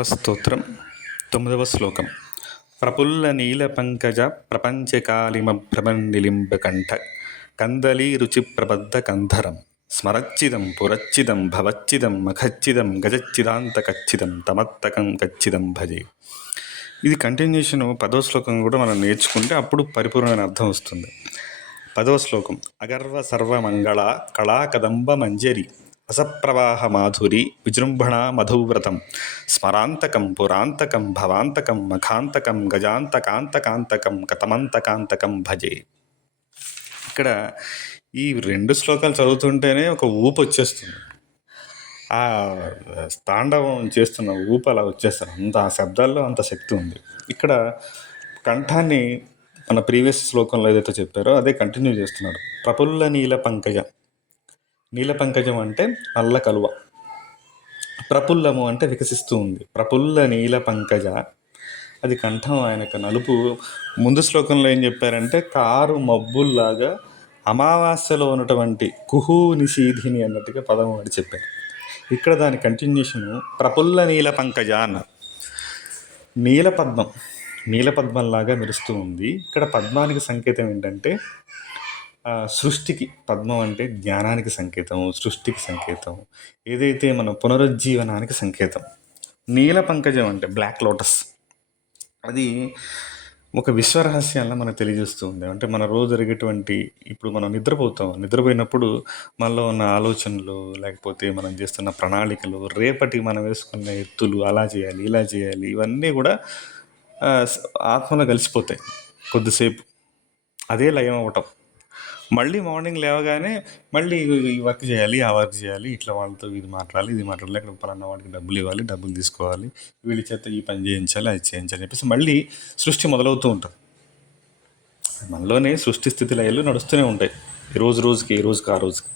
స్తోత్రం తొమ్మిదవ శ్లోకం. ప్రఫుల్ల నీల పంకజ ప్రపంచకాలిమ భ్రమనిలింబకంఠ కందలీ రుచి ప్రబద్ధ కంధరం స్మరచ్చిదం పురచ్చిదం భవచ్చిదం మఖచ్చిదం గజచ్చిదాంతకచ్చిదం తమత్తకం కచ్చిదం భజే. ఇది కంటిన్యూషన్ పదో శ్లోకం కూడా మనం నేర్చుకుంటే అప్పుడు పరిపూర్ణమైన అర్థం వస్తుంది. పదవ శ్లోకం అగర్వ సర్వమంగళ కళాకదంబ మంజరి రసప్రవాహ మాధురి విజృంభణ మధువ్రతం. స్మరాంతకం పురాంతకం భవాంతకం మఖాంతకం గజాంతకాంతకాంతకం కతమంతకాంతకం భజే. ఇక్కడ ఈ రెండు శ్లోకాలు చదువుతుంటేనే ఒక ఊపు వచ్చేస్తుంది. ఆ తాండవం చేస్తున్న ఊపు అలా వచ్చేస్తారు అంత ఆ శబ్దాల్లో అంత శక్తి ఉంది. ఇక్కడ కంఠాన్ని మన ప్రీవియస్ శ్లోకంలో ఏదైతే చెప్పారో అదే కంటిన్యూ చేస్తున్నాడు. ప్రఫుల్ల నీల పంకజ. నీల పంకజం అంటే నల్ల కలువ. ప్రఫుల్లము అంటే వికసిస్తూ ఉంది. ప్రఫుల్ల నీల పంకజ. అది కంఠం ఆయనకు నలుపు. ముందు శ్లోకంలో ఏం చెప్పారంటే కారు మబ్బుల్లాగా అమావాస్యలో ఉన్నటువంటి కుహు నిషీధిని అన్నట్టుగా పదం వాడి చెప్పారు. ఇక్కడ దాని కంటిన్యూషను ప్రఫుల్ల నీల పంకజ అన్నారు. నీల పద్మం. నీల పద్మంలాగా మెరుస్తూ ఉంది. ఇక్కడ పద్మానికి సంకేతం ఏంటంటే సృష్టికి పద్మం అంటే జ్ఞానానికి సంకేతం సృష్టికి సంకేతం. ఏదైతే మన పునరుజ్జీవనానికి సంకేతం. నీల పంకజం అంటే బ్లాక్ లోటస్. అది ఒక విశ్వరహస్యాలను మనకు తెలియజేస్తూ ఉంది. అంటే మన రోజు జరిగేటువంటి ఇప్పుడు మనం నిద్రపోతాం. నిద్రపోయినప్పుడు మనలో ఉన్న ఆలోచనలు లేకపోతే మనం చేస్తున్న ప్రణాళికలు రేపటి మనం వేసుకున్న ఎత్తులు అలా చేయాలి ఇలా చేయాలి ఇవన్నీ కూడా ఆత్మలో కలిసిపోతాయి కొద్దిసేపు. అదే లయం అవ్వటం. మళ్ళీ మార్నింగ్ లేవగానే మళ్ళీ ఈ వర్క్ చేయాలి ఆ వర్క్ చేయాలి ఇట్లా వాళ్ళతో ఇది మాట్లాడాలి ఇది మాట్లాడాలి ఇక్కడ పలానా వాడికి డబ్బులు ఇవ్వాలి డబ్బులు తీసుకోవాలి వీడి చేత ఈ పని చేయించాలి అది చేయించాలి అని చెప్పేసి మళ్ళీ సృష్టి మొదలవుతూ ఉంటుంది. మనలోనే సృష్టి స్థితి లయలు నడుస్తూనే ఉంటాయి. రోజు రోజుకి ఈ రోజుకి ఆ రోజుకి.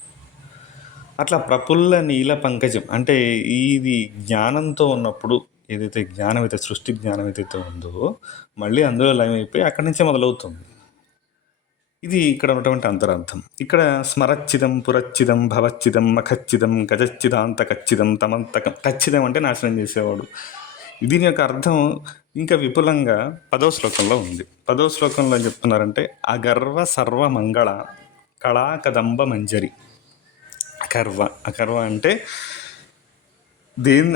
అట్లా ప్రఫుల్ల నీల పంకజం అంటే ఇది జ్ఞానంతో ఉన్నప్పుడు ఏదైతే జ్ఞానం అయితే సృష్టి జ్ఞానం ఏదైతే ఉందో మళ్ళీ అందులో లయమైపోయి అక్కడి నుంచే మొదలవుతుంది. ఇది ఇక్కడ ఉన్నటువంటి అంతరార్థం. ఇక్కడ స్మరచ్చిదం పురచ్చిదం భవచ్చిదం మఖచ్చిదం గజచ్చిదాంత కచ్చిదం తమంతకం. కచ్చిదం అంటే నాశనం చేసేవాడు. దీని యొక్క అర్థం ఇంకా విపులంగా పదో శ్లోకంలో ఉంది. పదో శ్లోకంలో ఏం చెప్తున్నారంటే అగర్వ సర్వమంగళ కళాకదంబ మంజరి. అకర్వ అకర్వ అంటే దేని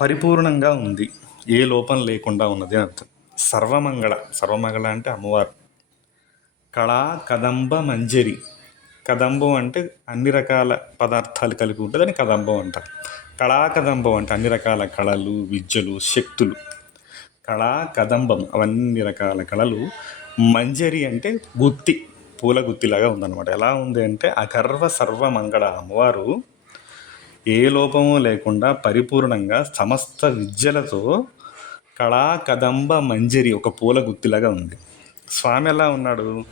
పరిపూర్ణంగా ఉంది. ఏ లోపం లేకుండా ఉన్నది అని అర్థం. సర్వమంగళ. సర్వమంగళ అంటే అమ్మవారు. కళా కదంబ మంజరి. కదంబం అంటే అన్ని రకాల పదార్థాలు కలిపి ఉంటుంది. అని కదంబం అంటారు. కళా కదంబం అంటే అన్ని రకాల కళలు విద్యలు శక్తులు. కళా కదంబం అవన్నీ రకాల కళలు. మంజరి అంటే గుత్తి పూల గుత్తిలాగా ఉందన్నమాట. ఎలా ఉంది అంటే అగర్వ సర్వ మంగళ అమ్మవారు ఏ లోపము లేకుండా పరిపూర్ణంగా సమస్త విద్యలతో కళా కదంబ మంజరి ఒక పూల గుత్తిలాగా ఉంది. స్వామి ఎలా ఉన్నాడు.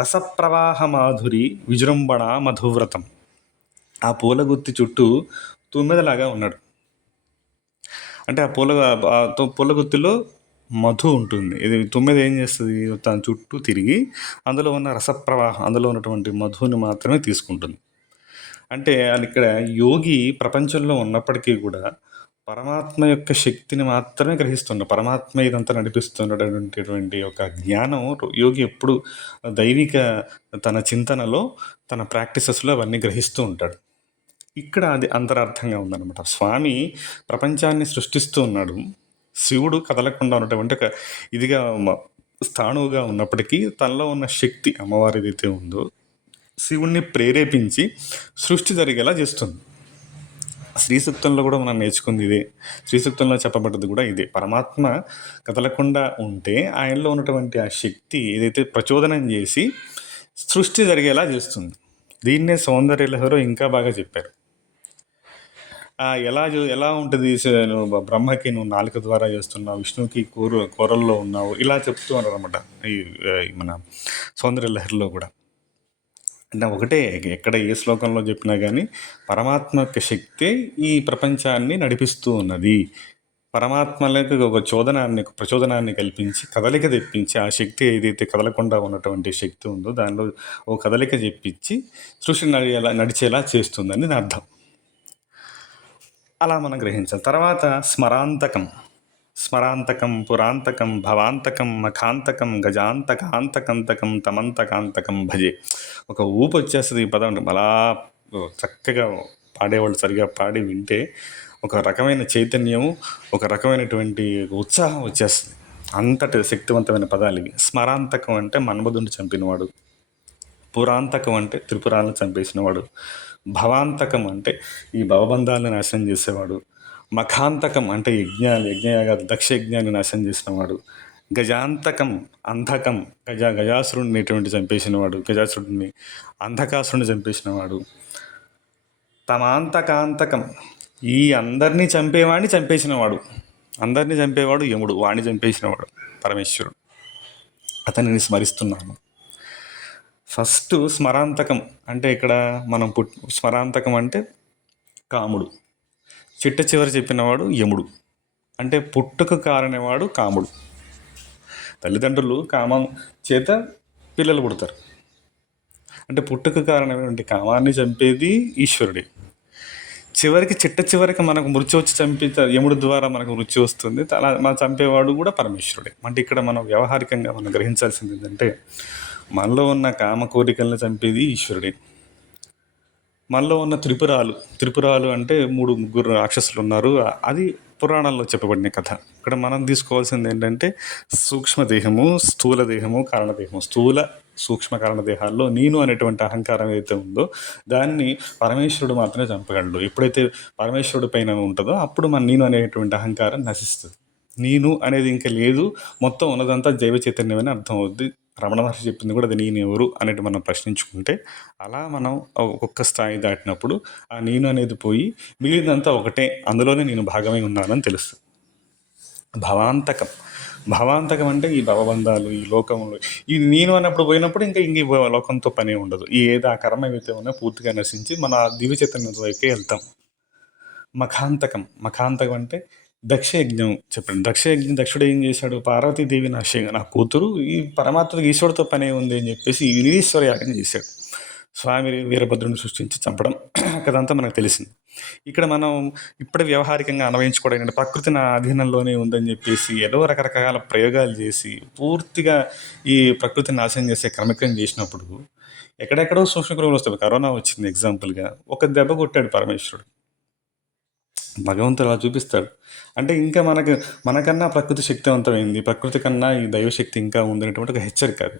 రసప్రవాహ మాధురి విజృంభణ మధువ్రతం. ఆ పూల గుత్తి చుట్టూ తుమ్మెదలాగా ఉన్నాడు. అంటే ఆ పూల తో- పూల గుత్తిలో మధు ఉంటుంది. ఇది తొమ్మిది ఏం చేస్తుంది? తన చుట్టూ తిరిగి అందులో ఉన్న రసప్రవాహం అందులో ఉన్నటువంటి మధుని మాత్రమే తీసుకుంటుంది. అంటే అది ఇక్కడ యోగి ప్రపంచంలో ఉన్నప్పటికీ కూడా పరమాత్మ యొక్క శక్తిని మాత్రమే గ్రహిస్తుండ పరమాత్మ ఇదంతా నడిపిస్తున్నటువంటి ఒక జ్ఞానం యోగి ఎప్పుడు దైవిక తన చింతనలో తన ప్రాక్టీసెస్లో అవన్నీ గ్రహిస్తూ ఉంటాడు. ఇక్కడ అది అంతరార్థంగా ఉందన్నమాట. స్వామి ప్రపంచాన్ని సృష్టిస్తూ ఉన్నాడు. శివుడు కదలకుండా ఉన్నటువంటి ఒక ఇదిగా మ- స్థాణువుగా ఉన్నప్పటికీ తనలో ఉన్న శక్తి అమ్మవారిదైతే ఉందో శివుణ్ణి ప్రేరేపించి సృష్టి జరిగేలా చేస్తుంది. శ్రీసూక్తంలో కూడా మనం నేర్చుకుంది ఇదే. శ్రీసూక్తంలో చెప్పబడ్డది కూడా ఇదే. పరమాత్మ కదలకుండా ఉంటే ఆయనలో ఉన్నటువంటి ఆ శక్తి ఏదైతే ప్రచోదనం చేసి సృష్టి జరిగేలా చేస్తుంది. దీన్నే సౌందర్య లహరు ఇంకా బాగా చెప్పారు. ఎలా ఎలా ఉంటుంది బ్రహ్మకి నువ్వు నాలుక ద్వారా చేస్తున్నావు విష్ణువుకి కూర కూరల్లో ఉన్నావు ఇలా చెప్తూ ఉన్నారు అనమాట ఈ ఈ మన సౌందర్య లహరిలో కూడా. అంటే ఒకటే ఎక్కడ ఏ శ్లోకంలో చెప్పినా కానీ పరమాత్మ యొక్క శక్తే ఈ ప్రపంచాన్ని నడిపిస్తూ ఉన్నది. పరమాత్మలకు ఒక చోదనాన్ని ఒక ప్రచోదనాన్ని కల్పించి కదలిక తెప్పించి ఆ శక్తి ఏదైతే కదలకుండా ఉన్నటువంటి శక్తి ఉందో దానిలో ఓ కదలిక చెప్పించి సృష్టి నడిచేలా నడిచేలా చేస్తుందని నా అర్థం. అలా మనం గ్రహించాలి. తర్వాత స్మరాంతకం. స్మరాంతకం పురాంతకం భవాంతకం మఖాంతకం గజాంతకాంతకంతకం తమంతకాంతకం భజే. ఒక ఊపు వచ్చేస్తుంది ఈ పదం. అలా చక్కగా పాడేవాళ్ళు సరిగా పాడి వింటే ఒక రకమైన చైతన్యము ఒక రకమైనటువంటి ఉత్సాహం వచ్చేస్తుంది. అంతటి శక్తివంతమైన పదాలు ఇవి. స్మరాంతకం అంటే మన్మధుని చంపినవాడు. పురాంతకం అంటే త్రిపురాలను చంపేసినవాడు. భవాంతకం అంటే ఈ భవబంధాలను నాశనం చేసేవాడు. మఖాంతకం అంటే యజ్ఞాలు యజ్ఞయాగాలు దక్ష యజ్ఞాన్ని నాశనం చేసినవాడు. గజాంతకం అంధకం గజ గజాసురుడిని ఎటువంటి చంపేసినవాడు గజాసురుడిని అంధకాసురుడిని చంపేసినవాడు. తమాంతకాంతకం. ఈ అందరినీ చంపేవాడిని చంపేసినవాడు. అందరినీ చంపేవాడు యముడు వాణ్ణి చంపేసినవాడు పరమేశ్వరుడు. అతనిని స్మరిస్తున్నాను. ఫస్ట్ స్మరాంతకం అంటే ఇక్కడ మనం పుట్ స్మరాంతకం అంటే కాముడు. చిట్ట చివరి చెప్పినవాడు యముడు. అంటే పుట్టుక కారణవాడు కాముడు. తల్లిదండ్రులు కామం చేత పిల్లలు పుడతారు. అంటే పుట్టుక కారణమైనటువంటి కామాన్ని చంపేది ఈశ్వరుడే. చివరికి చిట్ట చివరికి మనకు మృత్యు వచ్చి చంపి యముడు ద్వారా మనకు మృత్యు వస్తుంది. అలా మన చంపేవాడు కూడా పరమేశ్వరుడే. అంటే ఇక్కడ మనం వ్యవహారికంగా మనం గ్రహించాల్సింది ఏంటంటే మనలో ఉన్న కామ కోరికలను చంపేది ఈశ్వరుడే. మనలో ఉన్న త్రిపురాలు. త్రిపురాలు అంటే మూడు ముగ్గురు రాక్షసులు ఉన్నారు అది పురాణాల్లో చెప్పబడిన కథ. ఇక్కడ మనం తీసుకోవాల్సింది ఏంటంటే సూక్ష్మదేహము స్థూల దేహము కారణదేహము. స్థూల సూక్ష్మ కారణ దేహాల్లో నేను అనేటువంటి అహంకారం ఏదైతే ఉందో దాన్ని పరమేశ్వరుడు మాత్రమే చంపగలడు. ఎప్పుడైతే పరమేశ్వరుడు పైన ఉంటుందో అప్పుడు మన నేను అనేటువంటి అహంకారం నశిస్తుంది. నేను అనేది ఇంకా లేదు. మొత్తం ఉన్నదంతా జైవ చైతన్యమని అర్థం అవుద్ది రమణ మహర్షి చెప్పింది కూడా అది నేను ఎవరు అనేది మనం ప్రశ్నించుకుంటే అలా మనం ఒక్కొక్క స్థాయి దాటినప్పుడు ఆ నేను అనేది పోయి మిగిలినంతా ఒకటే అందులోనే నేను భాగమై ఉన్నానని తెలుస్తుంది. భవాంతకం. భవాంతకం అంటే ఈ భవబంధాలు ఈ లోకములు ఈ నేను అన్నప్పుడు పోయినప్పుడు ఇంకా ఇంక ఈ లోకంతో పనే ఉండదు. ఈ ఏదో ఆ కర్మ ఏవైతే ఉన్నా పూర్తిగా నశించి మన దివ్య చైతన్యం వైపే వెళ్తాం. మఖాంతకం. మఖాంతకం అంటే దక్షయజ్ఞం చెప్పండి. దక్ష యజ్ఞం దక్షుడు ఏం చేశాడు? పార్వతీదేవి నా నా కూతురు ఈ పరమాత్మకి ఈశ్వరుడితో పనే ఉంది అని చెప్పేసి ఈశ్వర యాగం చేశాడు. స్వామి వీరభద్రుని సృష్టించి చంపడం కదంతా మనకు తెలిసింది. ఇక్కడ మనం ఇప్పుడే వ్యవహారికంగా అన్వయించుకోవడం ఏంటంటే ప్రకృతి నా అధీనంలోనే ఉందని చెప్పేసి ఏదో రకరకాల ప్రయోగాలు చేసి పూర్తిగా ఈ ప్రకృతిని నాశనం చేసే క్రమక్రమం చేసినప్పుడు ఎక్కడెక్కడో సూక్ష్మక్రమలు వస్తుంది కరోనా వచ్చింది ఎగ్జాంపుల్గా ఒక దెబ్బ కొట్టాడు పరమేశ్వరుడు. భగవంతుడు అలా చూపిస్తాడు. అంటే ఇంకా మనకు మనకన్నా ప్రకృతి శక్తివంతమైంది. ప్రకృతి కన్నా ఈ దైవశక్తి ఇంకా ఉందనేటువంటి ఒక హెచ్చరిక అది.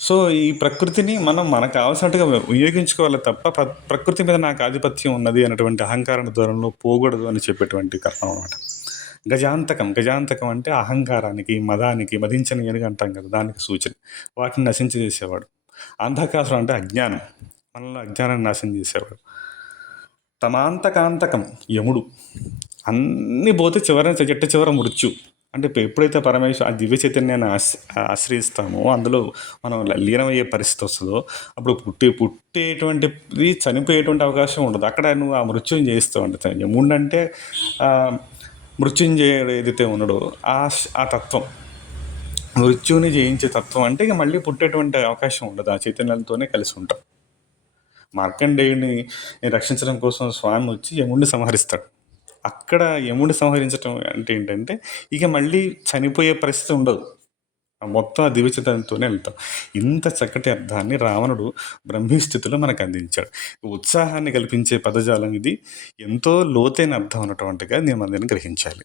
సో ఈ ప్రకృతిని మనం మనకు కావాల్సినట్టుగా వినియోగించుకోవాలి తప్ప ప్ర ప్రకృతి మీద నాకు ఆధిపత్యం ఉన్నది అనేటువంటి అహంకారం దూరంలో పోకూడదు అని చెప్పేటువంటి కర్మ అనమాట గజాంతకం గజాంతకం అంటే అహంకారానికి మదానికి మదించని అని అంటాం కదా దానికి సూచన. వాటిని నశించి చేసేవాడు. అంధకాసురం అంటే అజ్ఞానం. మనలో అజ్ఞానాన్ని నాశనం చేసేవాడు. తమాంతకాంతకం యముడు. అన్నీ పోతే చివర చెట్టు చివర మృత్యు. అంటే ఎప్పుడైతే పరమేశ్వర ఆ దివ్య చైతన్యాన్ని ఆశ్రయిస్తామో అందులో మనం లీనమయ్యే పరిస్థితి వస్తుందో అప్పుడు పుట్టి పుట్టేటువంటిది చనిపోయేటువంటి అవకాశం ఉండదు. అక్కడ నువ్వు ఆ మృత్యుని చేస్తావు అంటే యముడు అంటే ఏదైతే ఉన్నాడో ఆ ఆ తత్వం. మృత్యుని జయించే తత్వం అంటే ఇక మళ్ళీ పుట్టేటువంటి అవకాశం ఉండదు. ఆ చైతన్యాలతోనే కలిసి ఉంటాం. మార్కండేయుని రక్షించడం కోసం స్వామి వచ్చి యముడిని సంహరిస్తాడు. అక్కడ యముడిని సంహరించడం అంటే ఏంటంటే ఇక మళ్ళీ చనిపోయే పరిస్థితి ఉండదు. మొత్తం ఆ దివ్యచితంతోనే వెళ్తాం. ఇంత చక్కటి అర్థాన్ని రావణుడు బ్రహ్మస్థితిలో మనకు అందించాడు. ఉత్సాహాన్ని కల్పించే పదజాలం ఇది. ఎంతో లోతైన అర్థం ఉన్నటువంటిగా నేను అందరిని గ్రహించాలి.